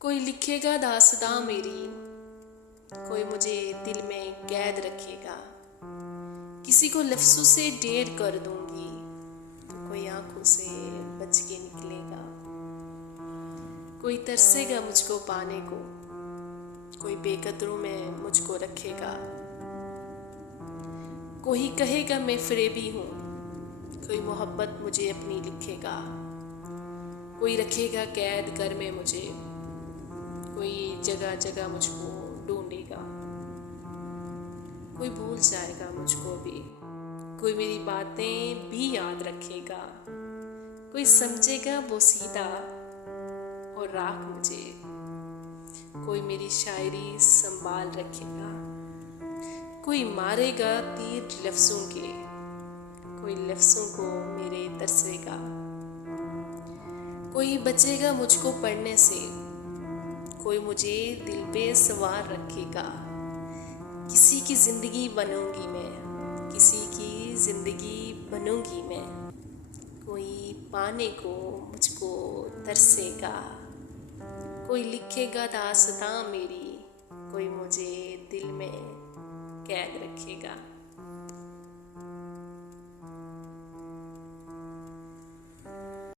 कोई लिखेगा दास्तां मेरी, कोई मुझे दिल में कैद रखेगा। किसी को लफ्ज़ों से ढेर कर दूंगी तो कोई आंखों से बच के निकलेगा। कोई तरसेगा मुझको पाने को, कोई बेकदरों में मुझको रखेगा। कोई कहेगा मैं फ़रेबी हूँ, कोई मोहब्बत मुझे अपनी लिखेगा। कोई रखेगा कैद घर में मुझे, कोई जगह जगह मुझको ढूंढेगा। कोई भूल जाएगा मुझको भी, कोई मेरी बातें भी याद रखेगा। कोई समझेगा वो सीधा और राख मुझे, कोई मेरी शायरी संभाल रखेगा। कोई मारेगा तीर लफ्ज़ों के, कोई लफ्ज़ों को मेरे तरसेगा। कोई बचेगा मुझको पढ़ने से, कोई मुझे दिल पे सवार रखेगा। किसी की ज़िंदगी बनूंगी मैं, किसी की ज़िंदगी बनूंगी मैं। कोई पाने को मुझको तरसेगा, कोई लिखेगा दास्तां मेरी, कोई मुझे दिल में कैद रखेगा।